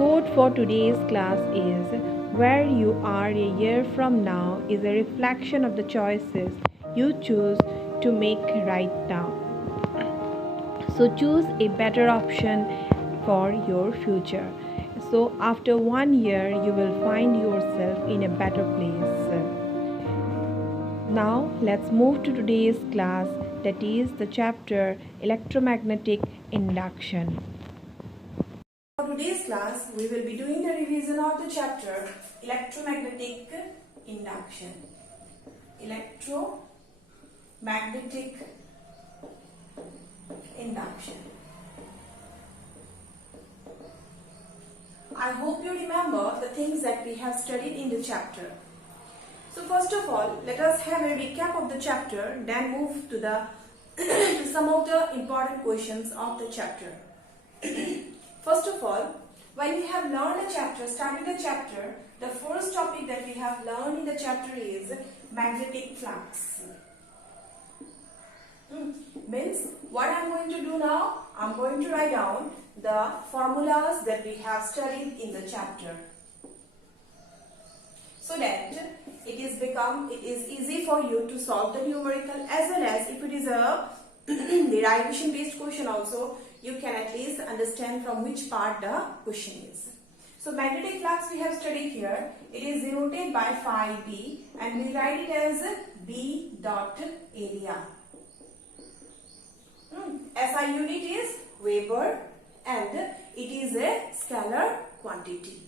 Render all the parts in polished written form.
quote for today's class is, "Where you are a year from now is a reflection of the choices you choose to make right now. So choose a better option for your future." So after 1 year, you will find yourself in a better place. Now let's move to today's class, that is the chapter Electromagnetic Induction. For today's class, we will be doing the revision of the chapter Electromagnetic Induction. Electromagnetic Induction. I hope you remember the things that we have studied in the chapter. So first of all, let us have a recap of the chapter, then move to the to some of the important questions of the chapter. First of all, when we have learned a chapter, started a chapter, the first topic that we have learned in the chapter is magnetic flux. Means what I am going to do now, I am going to write down the formulas that we have studied in the chapter, so that it is easy for you to solve the numerical, as well as if it is a derivation based question also, you can at least understand from which part the question is. So magnetic flux we have studied here. It is denoted by phi b, and we write it as B dot area. SI unit is Weber, and it is a scalar quantity.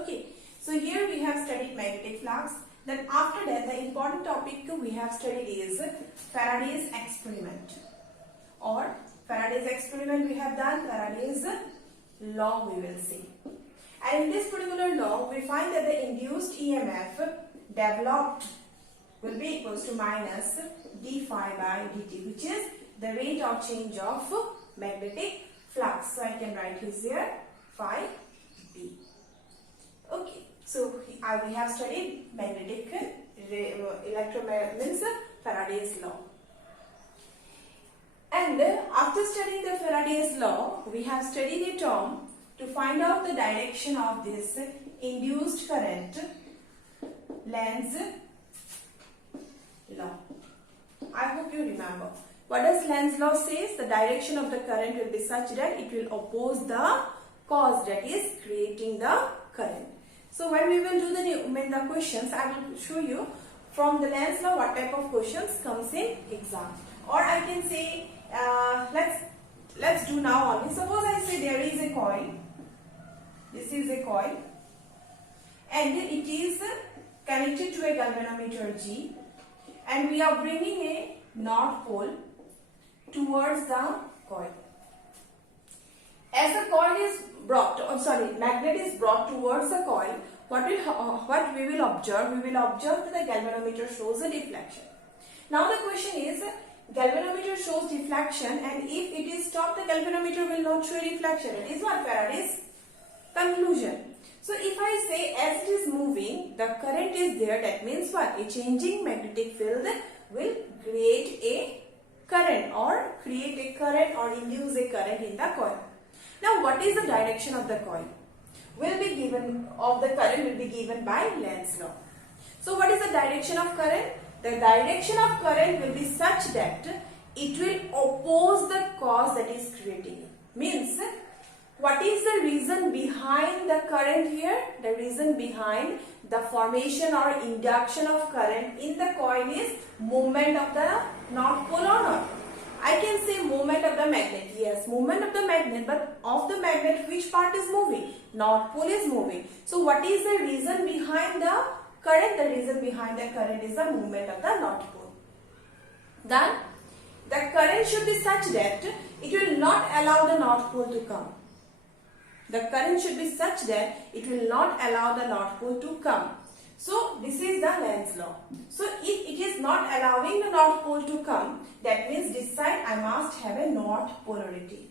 Okay. So here we have studied magnetic flux. Then after that, the important topic we have studied is Faraday's experiment. Or Faraday's experiment we have done, Faraday's law we will see. And in this particular law, we find that the induced EMF developed will be equals to minus d phi by dt, which is the rate of change of magnetic flux. So I can write this here, phi b. Okay. So we have studied magnetic electromagnetic means Faraday's law. And after studying the Faraday's law, we have studied a term to find out the direction of this induced current, Lenz's law. I hope you remember. What does Lenz's law says? The direction of the current will be such that it will oppose the cause that is creating the current. So when we will do the questions, I will show you from the Lenz's law what type of questions comes in exam. Or I can say, let's do now only. Suppose I say there is a coil. This is a coil, and it is connected to a galvanometer G, and we are bringing a north pole towards the coil. As the coil is brought, magnet is brought towards the coil, what we will observe? We will observe that the galvanometer shows a deflection. Now the question is, galvanometer shows deflection, and if it is stopped, the galvanometer will not show reflection. It is what Faraday's conclusion. So if I say as it is moving, the current is there, that means what? A changing magnetic field will create a current or induce a current in the coil. Now what is the direction of the coil? The current will be given by Lenz's law. So what is the direction of current? The direction of current will be such that it will oppose the cause that is creating it. Means, what is the reason behind the current here? The reason behind the formation or induction of current in the coil is movement of the north pole or not. I can say movement of the magnet. Yes, movement of the magnet, but of the magnet, which part is moving? North pole is moving. So what is the reason behind the current? The reason behind the current is the movement of the north pole. Then the current should be such that it will not allow the north pole to come. The current should be such that it will not allow the north pole to come. So this is the Lenz's law. So if it is not allowing the north pole to come, that means this side I must have a north polarity.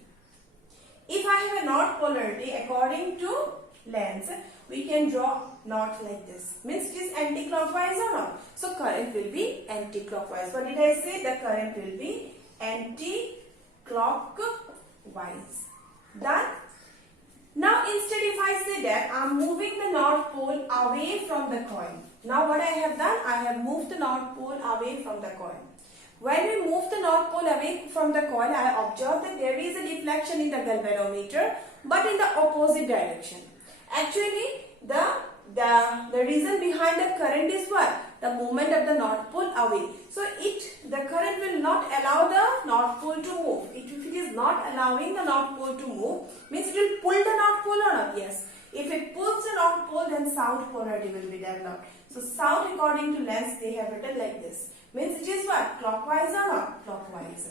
If I have a north polarity, according to Lenz, we can draw north like this. Means it is anti-clockwise or not. So current will be anti-clockwise. What did I say? The current will be anti-clockwise. Then Now instead if I say that I am moving the North Pole away from the coil. Now what I have done, I have moved the North Pole away from the coil. When we move the North Pole away from the coil, I observe that there is a deflection in the galvanometer, but in the opposite direction. Actually, the reason behind the current is what? The movement of the North Pole away. So the current will not allow the North Pole to move. If it is not allowing the North Pole to move, means it will pull the North Pole or not? Yes. If it pulls the North Pole, then south polarity will be developed. So south, according to Lenz, they have written like this. Means it is what? Clockwise or not? Clockwise.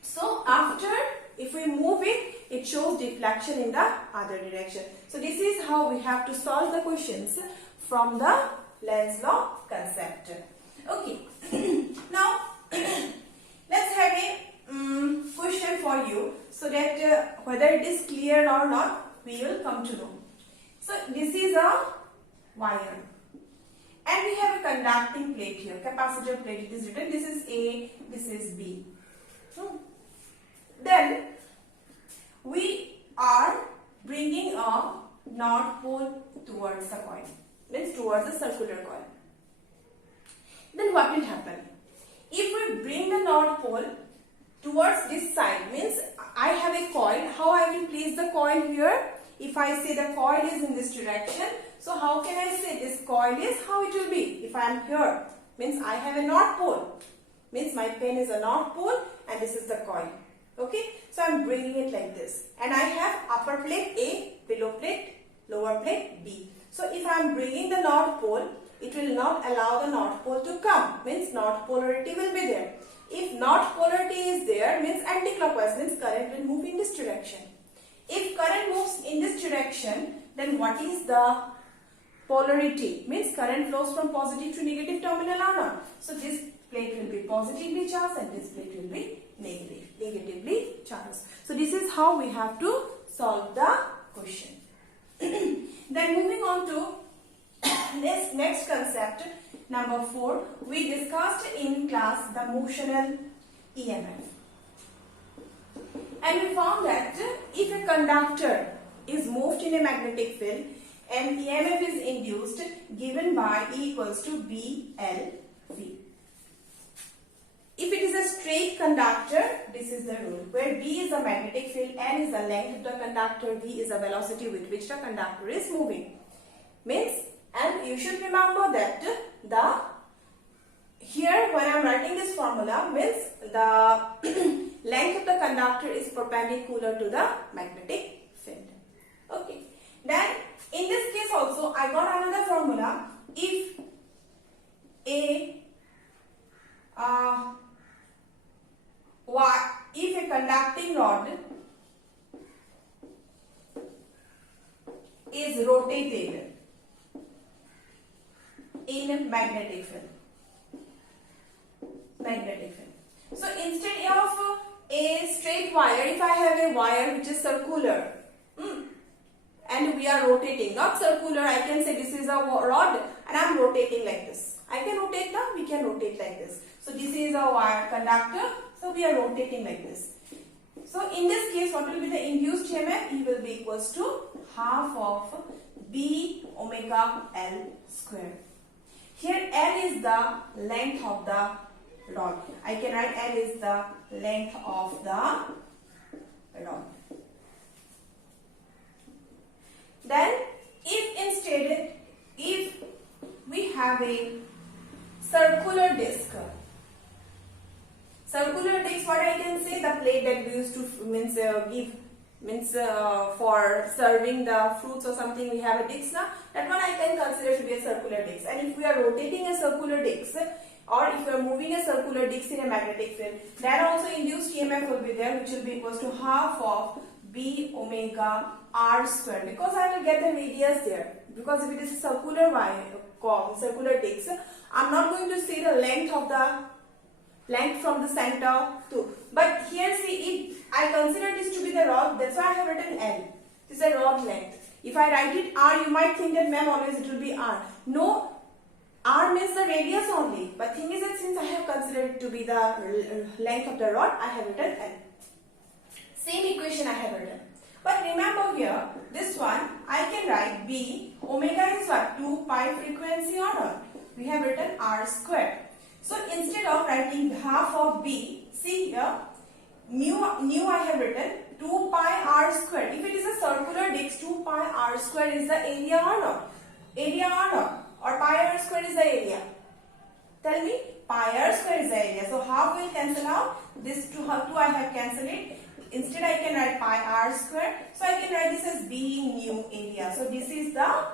So after, if we move it, it shows deflection in the other direction. So this is how we have to solve the questions from the Lenz law concept. Okay. Now let's have a question for you, so that whether it is clear or not, we will come to know. So this is a wire, and we have a conducting plate here, capacitor plate. It is written, this is A, this is B. Then we are bringing a North Pole towards the coil, means towards the circular coil. Then what will happen? If we bring the North Pole towards this side, means I have a coil. How I will place the coil here? If I say the coil is in this direction, so how can I say this coil is, how it will be? If I am here, means I have a North Pole, means my pen is a North Pole and this is the coil. Okay, so I am bringing it like this, and I have upper plate A, below plate, lower plate B. So if I am bringing the North Pole, it will not allow the North Pole to come, means North polarity will be there. If North polarity is there, means anti-clockwise, means current will move in this direction. If current moves in this direction, then what is the polarity? Means current flows from positive to negative terminal or not. So this plate will be positively charged and this plate will be negatively charged. So this is how we have to solve the question. Then moving on to this next concept, number 4, we discussed in class the motional EMF. And we found that if a conductor is moved in a magnetic field and EMF is induced, given by E equals to BLV. If it is a straight conductor, this is the rule, where B is the magnetic field, N is the length of the conductor, V is the velocity with which the conductor is moving. Means, and you should remember that here when I am writing this formula, means the length of the conductor is perpendicular to the magnetic field. Okay. Then in this case also I got another formula. If a conducting rod is rotated in a magnetic field. So instead of a straight wire, if I have a wire which is circular, and we are rotating, not circular, I can say this is a rod and I am rotating like this. I can rotate now, we can rotate like this. So this is a wire conductor, so we are rotating like this. So in this case, what will be the induced EMF? E will be equals to half of B omega L square. Here L is the length of the rod. I can write L is the length of the rod. Then if we have a circular disc, what I can say, the plate that we used to for serving the fruits or something, we have a disc now, that one I can consider to be a circular disc. And if we are rotating a circular disc, or if you are moving a circular disc in a magnetic field, then also induced EMF will be there, which will be equals to half of B omega R square, because I will get the radius there. Because if it is a circular disc, I am not going to see the length from the center too. But here see, if I consider this to be the rod, that's why I have written L. This is a rod length. If I write it R, you might think that ma'am always it will be R. No, R means the radius only. But thing is that since I have considered it to be the length of the rod, I have written L. Same equation I have written. But remember here, this one I can write B. Omega is what? 2 pi frequency or not? We have written R square. So instead of writing half of B, see here, mu I have written 2 pi R square. If it is a circular disc, 2 pi R square is the area or not? Area or not? Or pi R square is the area? Tell me, pi R square is the area. So half will cancel out. This 2 I have cancelled it. Instead I can write pi R square. So I can write this as B mu area. So this is the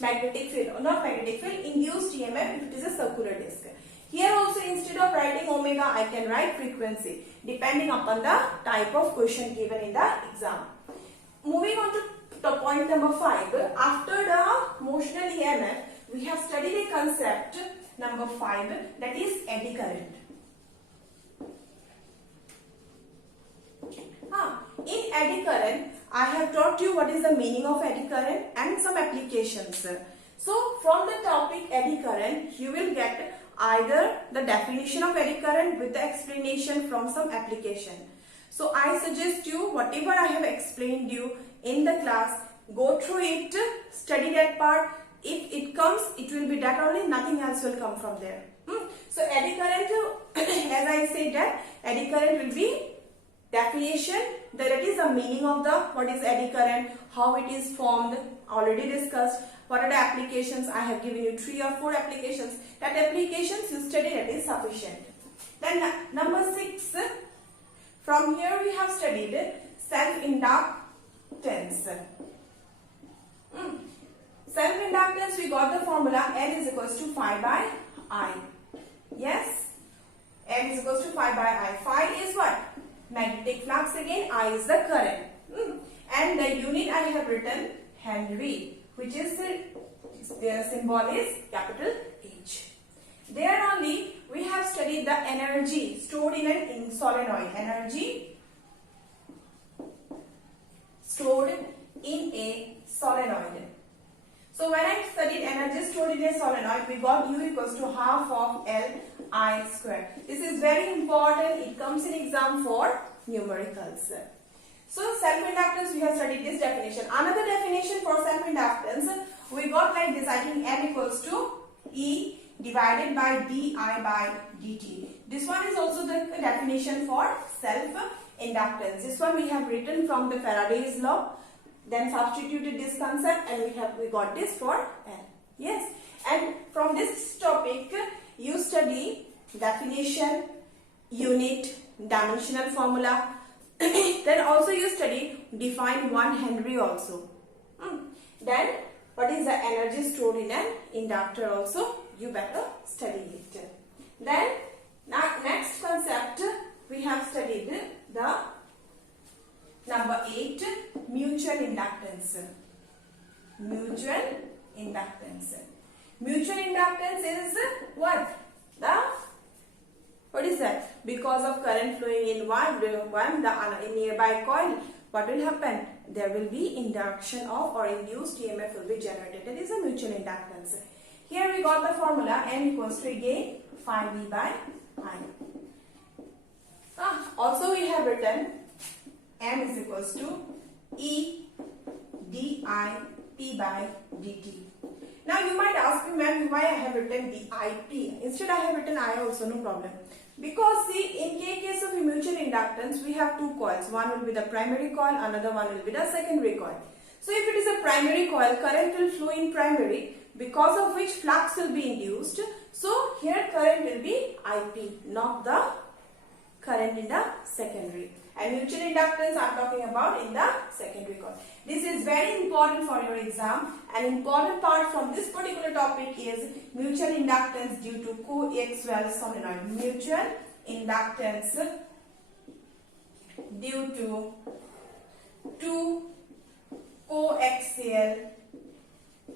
magnetic field, not magnetic field, induced EMF if it is a circular disc. Here also instead of writing omega, I can write frequency depending upon the type of question given in the exam. Moving on to point number 5. After the motional EMF, we have studied a concept number 5, that is eddy current. In eddy current, I have taught you what is the meaning of eddy current and some applications. So from the topic eddy current, you will get either the definition of eddy current with the explanation from some application. So I suggest you, whatever I have explained you in the class, go through it, study that part. If it comes, it will be that only, nothing else will come from there. So eddy current, as I said that, eddy current will be definition, that it is the meaning of the what is eddy current, how it is formed, already discussed. What are the applications? I have given you 3 or 4 applications. That applications you study, that is sufficient. Then number 6, from here we have studied self-inductance. Self-inductance, we got the formula L is equals to phi by I. Yes, L is equals to phi by I. Phi is what? Magnetic flux again, I is the current. And the unit I have written Henry, which is their symbol is capital H. There only we have studied the energy stored in an solenoid. Energy stored in a solenoid. So when I studied energy stored in a solenoid, we got U equals to half of L I square. This is very important. It comes in exam for numericals. So self-inductance, we have studied this definition. Another definition for self-inductance, we got like this. I think M equals to E divided by di by dt. This one is also the definition for self-inductance. This one we have written from the Faraday's law. Then substituted this concept and we got this for L. Yes. And from this topic, you study definition, unit, dimensional formula. Then also you study define 1 Henry also. Then what is the energy stored in an inductor also, you better study it. Then next concept we have studied the number 8, mutual inductance. Mutual inductance. Mutual inductance is what? What is that? Because of current flowing in the nearby coil, what will happen? There will be induction of or induced EMF will be generated. That is a mutual inductance. Here we got the formula N equals to again phi V by I. Also we have written M is equals to E di P by dt. Now you might ask me, ma'am, why I have written dip? Instead I have written I also, no problem. Because see, in case of a mutual inductance, we have 2 coils. One will be the primary coil, another one will be the secondary coil. So if it is a primary coil, current will flow in primary, because of which flux will be induced. So here current will be IP, not the current in the secondary. And mutual inductance I am talking about in the secondary coil. This is very important for your exam. An important part from this particular topic is mutual inductance due to coaxial solenoid. Mutual inductance due to 2 coaxial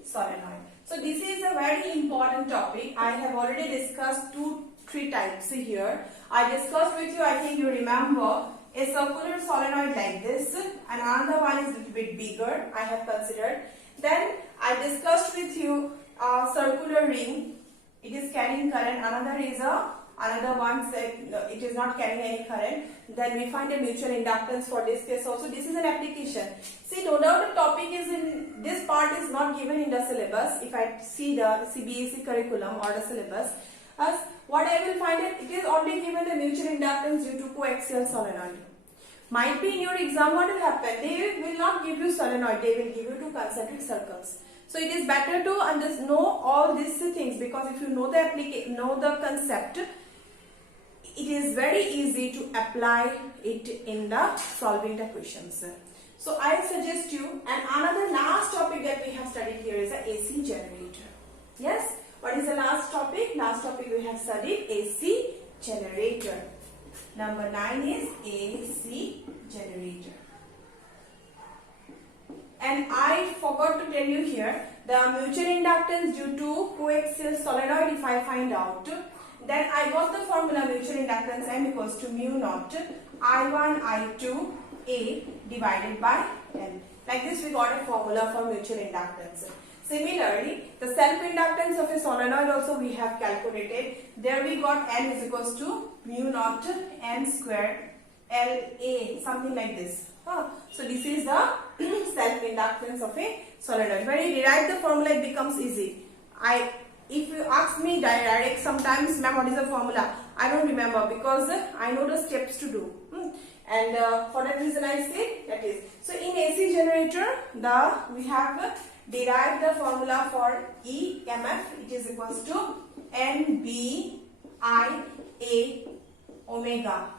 solenoid. So this is a very important topic. I have already discussed 2-3 types here. I discussed with you, I think you remember, a circular solenoid like this, and another one is a little bit bigger, I have considered. Then I discussed with you a circular ring, it is carrying current. Another is a another one said it is not carrying any current. Then we find a mutual inductance for this case also. This is an application. See, no doubt the topic is in this part is not given in the syllabus. If I see the CBSE curriculum or the syllabus, as what I will find it is only given the mutual inductance due to coaxial solenoid. Might be in your exam what will happen? They will not give you solenoid, they will give you two concentric circles. So it is better to know all these things, because if you know the concept, it is very easy to apply it in the solving the questions. So I suggest you, and another last topic that we have studied here is the AC generator. Yes, what is the last topic? Last topic we have studied AC generator. Number 9 is AC generator. And I forgot to tell you here, the mutual inductance due to coaxial solenoid, if I find out, then I got the formula mutual inductance M equals to mu naught I1 I2 A divided by L. Like this we got a formula for mutual inductance. Similarly, the self-inductance of a solenoid also we have calculated. There we got N is equals to mu naught M square LA, something like this. So this is the self-inductance of a solenoid. When you derive the formula, it becomes easy. If you ask me direct sometimes, ma'am, what is the formula? I don't remember, because I know the steps to do. And for that reason I say that is. So in AC generator, we have derived the formula for EMF. It is equals to NBIA omega.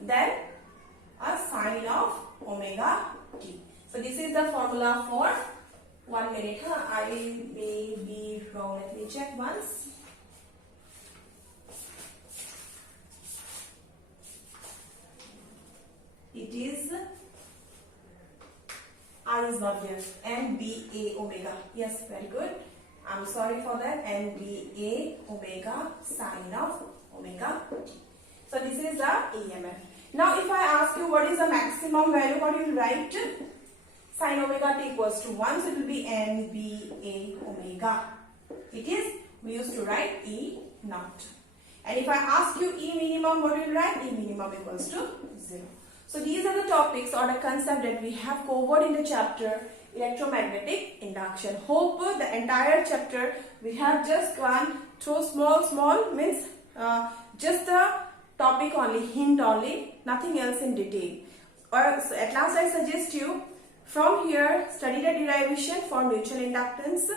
Then a sine of omega t. So this is the formula for 1 minute. I may be wrong. Let me check once. It is R is not there. NBA omega. Yes, very good. I'm sorry for that. NBA omega sine of omega t. So this is the EMF. Now if I ask you what is the maximum value, what you will write? Sin omega t equals to 1, so it will be NBA omega. It is, we used to write E naught. And if I ask you E minimum, what you will write? E minimum equals to 0. So these are the topics or the concept that we have covered in the chapter Electromagnetic Induction. Hope the entire chapter we have just gone through small means just the topic only, hint only, nothing else in detail. Or so at last I suggest you from here study the derivation for mutual inductance,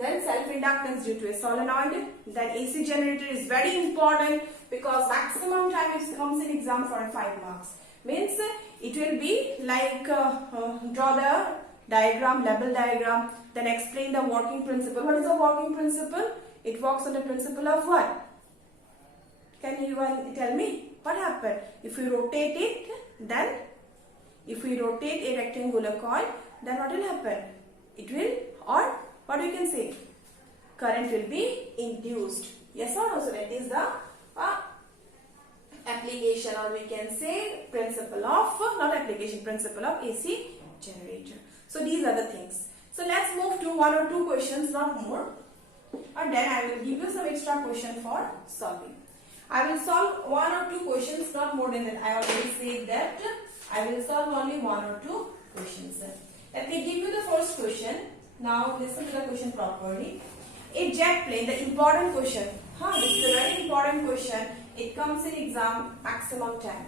then self-inductance due to a solenoid, then AC generator is very important because maximum time it comes in exam for 5 marks. Means it will be like draw the diagram, label diagram, then explain the working principle. What is the working principle? It works on the principle of what? Can you tell me what happened? If we rotate it, then if we rotate a rectangular coil, then what will happen? It will, or what we can say? Current will be induced. Yes or no? So that is the application, or we can say principle of, not application, principle of AC generator. So these are the things. So let's move to 1 or 2 questions, not more. And then I will give you some extra question for solving. I will solve 1 or 2 questions, not more than that. I already said that I will solve only 1 or 2 questions. Let me give you the first question. Now listen to the question properly. A jet plane, the important question. This is a very important question. It comes in exam maximum time.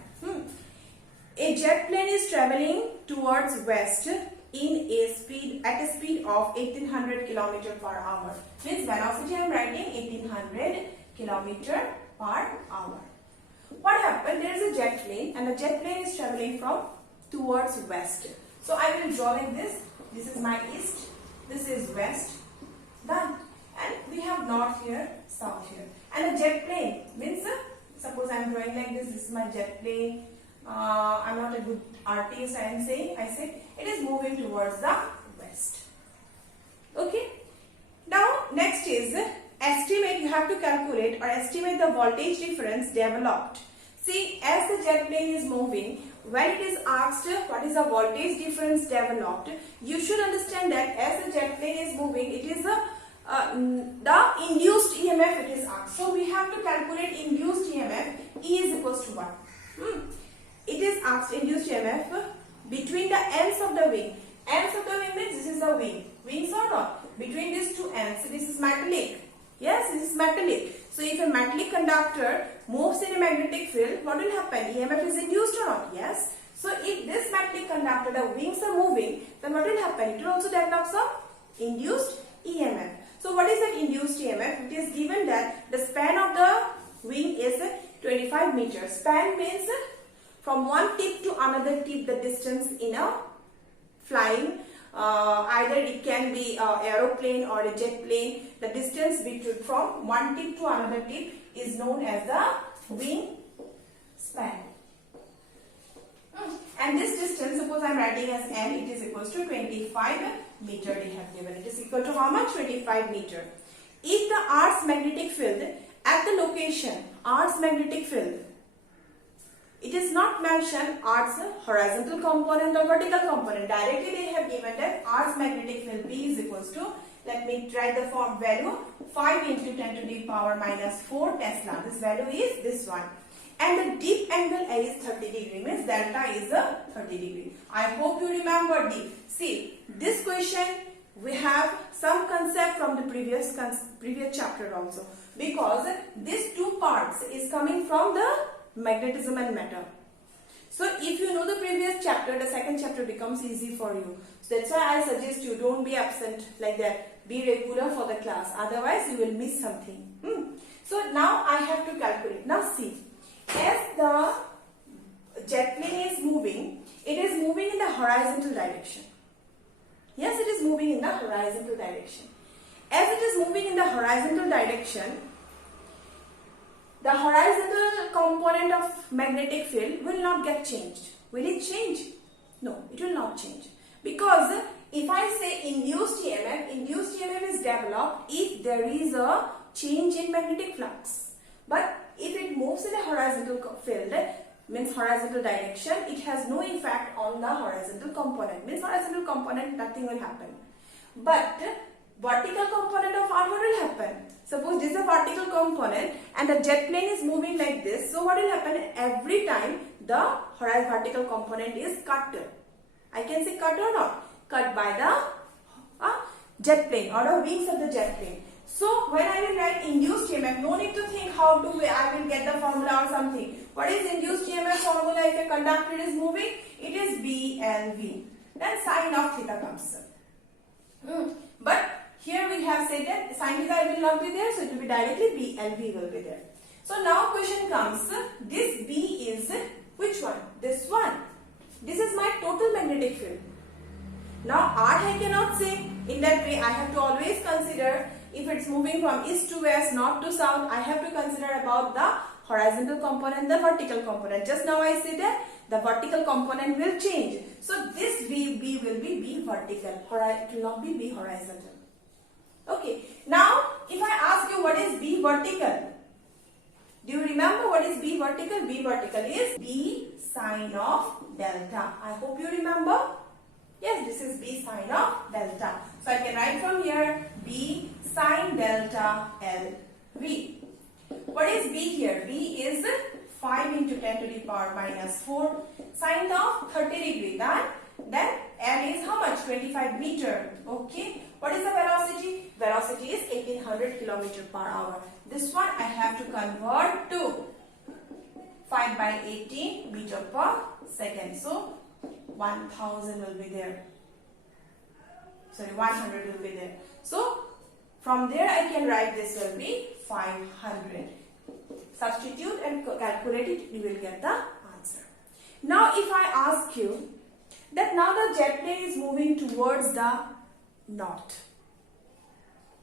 A jet plane is traveling towards west at a speed of 1800 km per hour. Means velocity I am writing 1800 km per hour. What happened? There is a jet plane and the jet plane is traveling from towards west. So I will draw like this. This is my east. This is west. Done. And we have north here, south here. And a jet plane means, suppose I am drawing like this. This is my jet plane. I am not a good artist. I say it is moving towards the west. Okay. Now next is estimate. You have to calculate or estimate the voltage difference developed. See, as the jet plane is moving, when it is asked what is the voltage difference developed, you should understand that as the jet plane is moving, it is the induced EMF it is asked. So we have to calculate induced EMF. E is equals to what? It is asked induced EMF between the ends of the wing. Ends of the wing means this is the wing. Wings or not? Between these two ends. So this is metallic. Yes, this is metallic. So if a metallic conductor moves in a magnetic field, what will happen? EMF is induced or not? Yes. So if this metallic conductor, the wings are moving, then what will happen? It will also develop some induced EMF. So what is that induced EMF? It is given that the span of the wing is 25 meters. Span means from one tip to another tip, the distance in a flying. Either it can be an aeroplane or a jet plane. The distance between from one tip to another tip is known as the wing span. And this distance, suppose I am writing as n, it is equals to 25 meter they have given. It is equal to how much? 25 meter. If the Earth's magnetic field at the location, Earth's magnetic field, it is not mentioned Earth's horizontal component or vertical component. Directly they have given that Earth's magnetic field P is equals to, let me write the form value, 5 into 10 to the power minus 4 Tesla. This value is this one. And the deep angle A is 30 degree, means delta is a 30 degree. I hope you remember deep. See, this question we have some concept from the previous chapter also, because these two parts is coming from the magnetism and matter. So if you know the previous chapter, the second chapter becomes easy for you. So that's why I suggest you don't be absent like that. Be regular for the class. Otherwise you will miss something. So now I have to calculate. Now see. As the jet plane is moving, it is moving in the horizontal direction. Yes, it is moving in the horizontal direction. As it is moving in the horizontal direction, the horizontal component of magnetic field will not get changed. Will it change? No, it will not change. Because if I say induced EMF is developed if there is a change in magnetic flux. But if it moves in a horizontal field, means horizontal direction, it has no effect on the horizontal component. Means horizontal component, nothing will happen. But vertical component of R, what will happen? Suppose this is a vertical component and the jet plane is moving like this. So what will happen? Every time the vertical component is cut. I can say cut or not? Cut by the jet plane or the wings of the jet plane. So when I will write induced EMF, no need to think how to I will get the formula or something. What is induced EMF formula? If a conductor is moving, it is BLV. Then sine of theta comes. But here we have said that sine theta will not be there, so it will be directly BLV will be there. So now question comes, this B is which one? This one. This is my total magnetic field. Now R I cannot say in that way. I have to always consider if it's moving from east to west, north to south, I have to consider about the horizontal component, the vertical component. Just now I said that the vertical component will change. So this B will be B vertical. It will not be B horizontal. Okay. Now if I ask you what is B vertical, do you remember what is B vertical? B vertical is B sine of delta. I hope you remember. Yes, this is B sine of delta. So I can write from here B sine delta LV. What is B here? B is 5 into 10 to the power minus 4 sine of 30 degree. Then L is how much? 25 meter. Okay. What is the velocity? Velocity is 1800 kilometer per hour. This one I have to convert to 5 by 18 meter per second. So 1000 will be there. Sorry, 100 will be there. So from there I can write this will be 500. Substitute and calculate it, you will get the answer. Now if I ask you that now the jet plane is moving towards the north.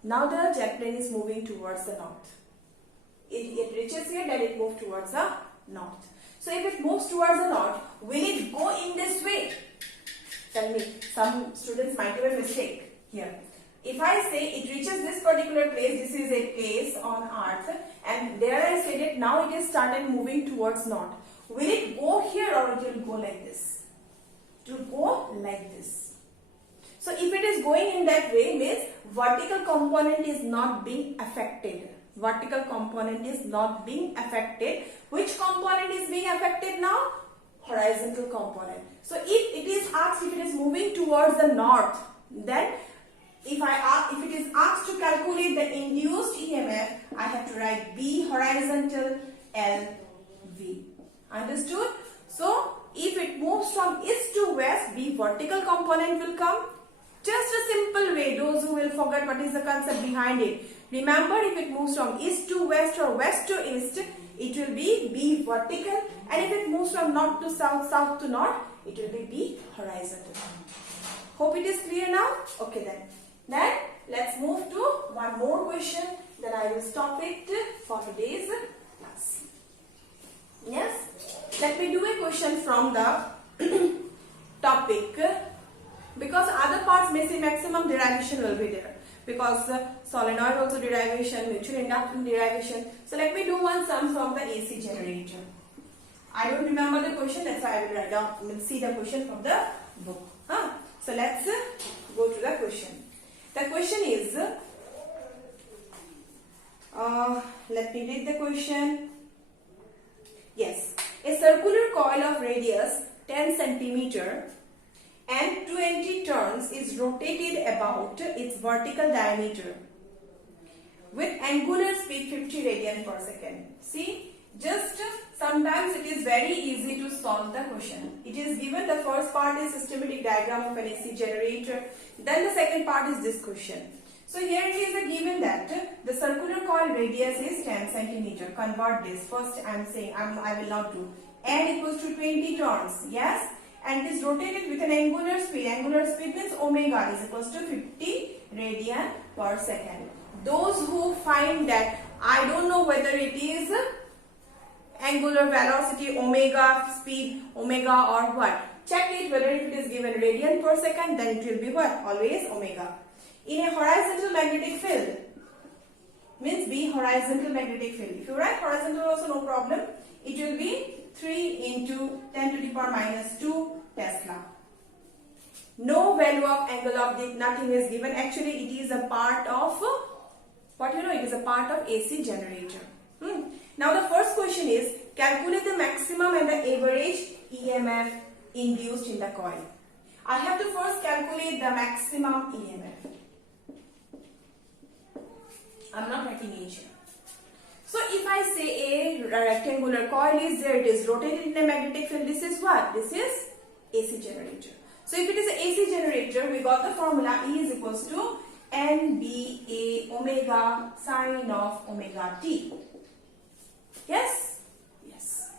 Now the jet plane is moving towards the north. It reaches here, then it moves towards the north. So if it moves towards the north, will it go in this way? Tell me, some students might have a mistake here. If I say it reaches this particular place, this is a place on earth, and there I said it, now it is started moving towards north. Will it go here or it will go like this? It will go like this. So if it is going in that way, means vertical component is not being affected. Vertical component is not being affected. Which component is being affected now? Horizontal component. So if it is asked, if it is moving towards the north, then if it is asked to calculate the induced EMF, I have to write B horizontal, L V. Understood? So if it moves from east to west, B vertical component will come. Just a simple way, those who will forget what is the concept behind it. Remember, if it moves from east to west or west to east, it will be B vertical, and if it moves from north to south, south to north, it will be B horizontal. Hope it is clear now? Okay then. Then let's move to one more question, then I will stop it for today's class. Yes? Let me do a question from the topic, because other parts may say maximum derivation will be there, because solenoid also derivation, mutual inductance derivation. So let me do one sum from the AC generator. I don't remember the question, that's why I will write down. We'll see the question from the book. So let's go to the question. The question is, let me read the question. Yes, a circular coil of radius 10 centimeter and 20 turns is rotated about its vertical diameter with angular speed 50 radian per second. See, just sometimes it is very easy to solve the question. It is given, the first part is systematic diagram of an AC generator, then the second part is this question. So here it is given that the circular coil radius is 10 centimeter. Convert this. First I am saying, I will not do. N equals to 20 turns. Yes. And it is rotated with an angular speed. Angular speed means omega is equals to 50 radian per second. Those who find that I don't know whether it is angular velocity, omega, speed, omega or what, check it whether if it is given radian per second, then it will be what? Always omega. In a horizontal magnetic field, means B horizontal magnetic field. If you write horizontal also no problem. It will be 3 into 10 to the power minus 2 Tesla. No value of angle of nothing is given. Actually, it is a part of what it is a part of AC generator. Now the first question is, calculate the maximum and the average EMF induced in the coil. I have to first calculate the maximum EMF. I am not writing H here. So if I say a rectangular coil is there, it is rotated in a magnetic field, this is what? This is AC generator. So if it is an AC generator, we got the formula E is equals to NBA omega sine of omega t. Yes? Yes.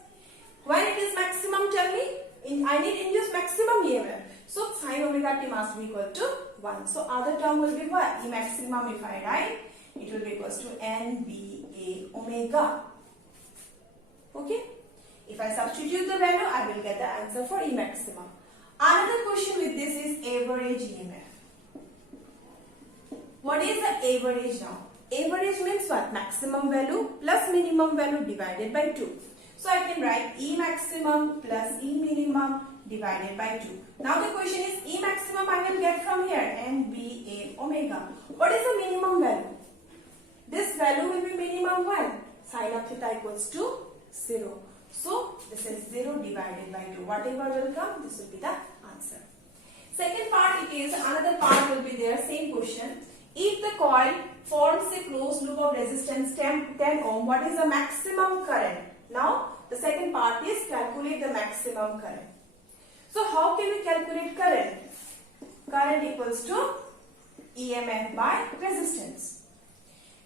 When it is maximum, tell me. I need induced maximum EMF. So sine omega t must be equal to 1. So other term will be what? E maximum if I write, it will be equals to NBA omega. Okay? If I substitute the value, I will get the answer for E maximum. Another question with this is average EMF. What is the average now? Average means what? Maximum value plus minimum value divided by 2. So I can write E maximum plus E minimum divided by 2. Now the question is, E maximum I will get from here, NBA omega. What is the minimum value? This value will be minimum 1. Sine of theta equals to 0. So this is 0 divided by 2. Whatever will come, this will be the answer. Second part, it is another part will be there, same question. If the coil forms a closed loop of resistance 10 ohm, what is the maximum current? Now the second part is calculate the maximum current. So how can we calculate current? Current equals to EMF by resistance.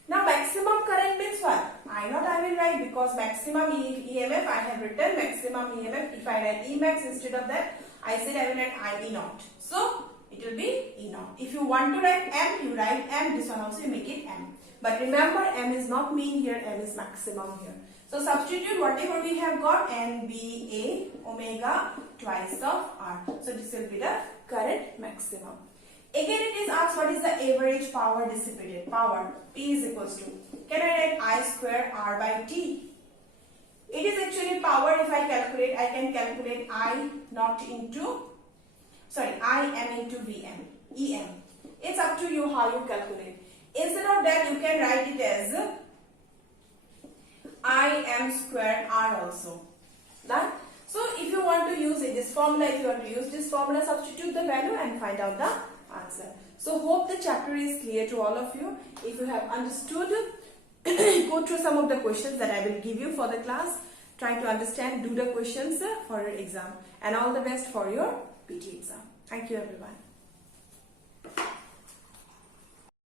Now maximum current means what? I naught I will write, because maximum EMF I have written maximum EMF. If I write E max instead of that, I said I will write I E naught. So it will be E naught. If you want to write M, you write M. This one also you make it M. But remember, M is not mean here, M is maximum here. So substitute whatever we have got, NBA omega twice of R. So this will be the current maximum. Again it is asked what is the average power dissipated. Power P is equals to, can I write I square R by T? It is actually power. If I calculate, I can calculate I naught into, sorry, I M into VM. Em. It's up to you how you calculate. Instead of that, you can write it as Im square R also. Done? So if you want to use this formula, if you want to use this formula, substitute the value and find out the answer. So hope the chapter is clear to all of you. If you have understood, go through some of the questions that I will give you for the class. Try to understand, do the questions for your exam. And all the best for your PT exam. Thank you everyone.